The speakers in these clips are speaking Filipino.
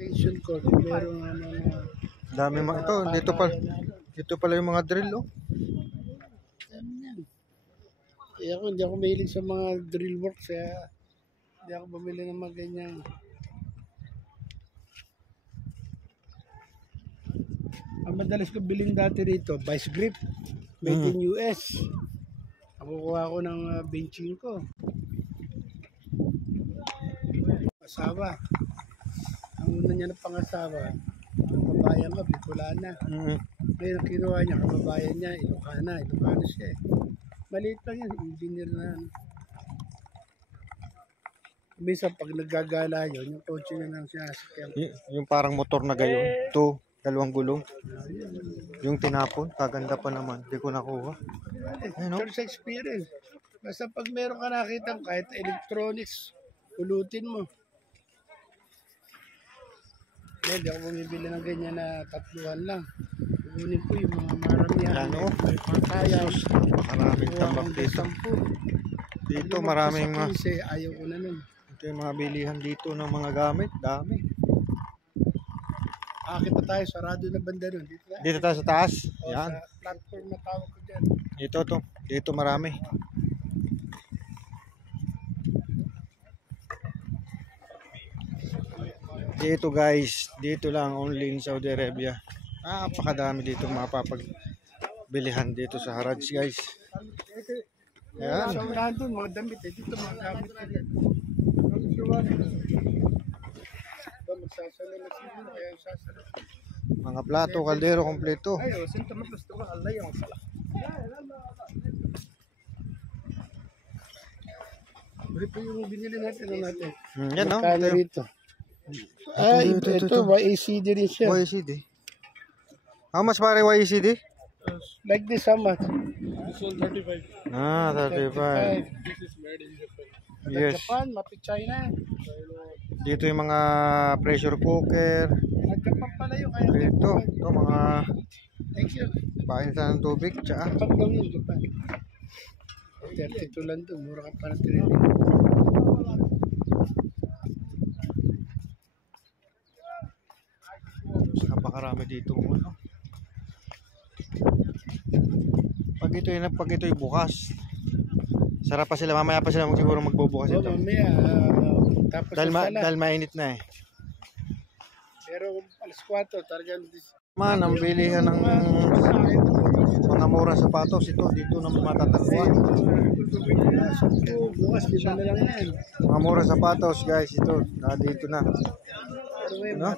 Extension cord, meron mga Dami mga ito. Dito pala yung mga drill, oh. Kaya hindi ako mahilig sa mga drill works, kaya hindi ako bumili ng mga ganyan. Ang madalas ko biling dati rito, vice grip, made in US. Nakukuha ko ng benching ko. Asawa. Ang una niya na pangasawa, kababayan ko, Bicolana. Ngayon, kinuha niya, kababayan niya, Ilocano siya eh. Maliit lang yan, engineer na. Minsan pag naggagala yun, yung kotse niya lang sinasakyan. Yung parang motor na gayon. Ito, dalawang gulong. Yung tinapon, kaganda pa naman. Hindi ko nakuha. Pero sa experience, basta pag meron ka nakita kahit electronics, ulutin mo. Hindi ako bumibili ng ganyan na tatluhan lang. Kukunin ko yung mga maramihan. Ano? May patayan. Maraming tambak dito. Dito maraming mga... Ayaw ko na nun. Ito yung mga bilihan dito ng mga gamit. Dami. Akit na tayo, sarado na banda nun. Dito tayo sa taas. Yan. Sa platform na tawag ko dyan. Dito marami. Dito guys, dito lang only in Saudi Arabia. Napakadami dito mapapagbilihan dito sa Haraj guys. Ayan. Sa unahan dun, mga damit eh. Dito mga gamit na dyan. Magsasala na siguro, kaya sasala. Mga plato, kaldero, kompleto. Ayo, sinta magusto ko, alay ang sala. Ito yung binili natin. Yan no? Magkano rito? Ito, YACD rin siya. YACD. How much pare YACD? Like this, how much? This one 35. 35. This is made in Japan. Yes. Japan, mati China. Dito yung mga pressure cooker. Nag-Japan pala yun. Kaya Dito, mga thank you. painitan ng tubig. Tsaka. Japan daw yun, Japan. 32 lang doon, mura ka pa ng training. Napakarami dito. Ano? Pag ito'y bukas. Sarap pa sila. Mamaya pa sila siguro magbubukas ito. Mamaya. Tapos Dahil mainit na eh. Pero alas 4, talagang... Ang bilihan ng mga murang sapatos ito. Dito na matatagpuan. Bukas, di ba na lang yan? Mga murang sapatos guys. Ito. Dito na. No?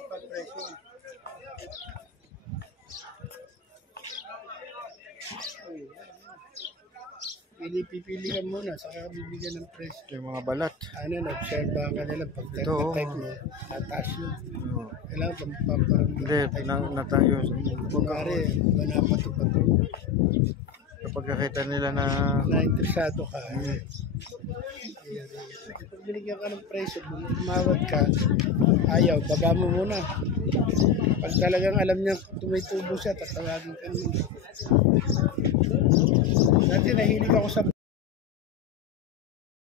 Pipili ka muna, saka bibigyan ng presyo. Ito yung mga balat. Nag-share ba ka nila pag type mo, tataas yun. Kailangan pampaparang Hindi, natayo. Pagkari, manapato-pato. Kapag kakita nila na Na-interesado ka. Pag binigyan ka ng presyo, tumawad ka, ayaw, baba mo muna. Pag talagang alam niya tumitubo siya, tatawagin ka naman. Dati nahilig ako sa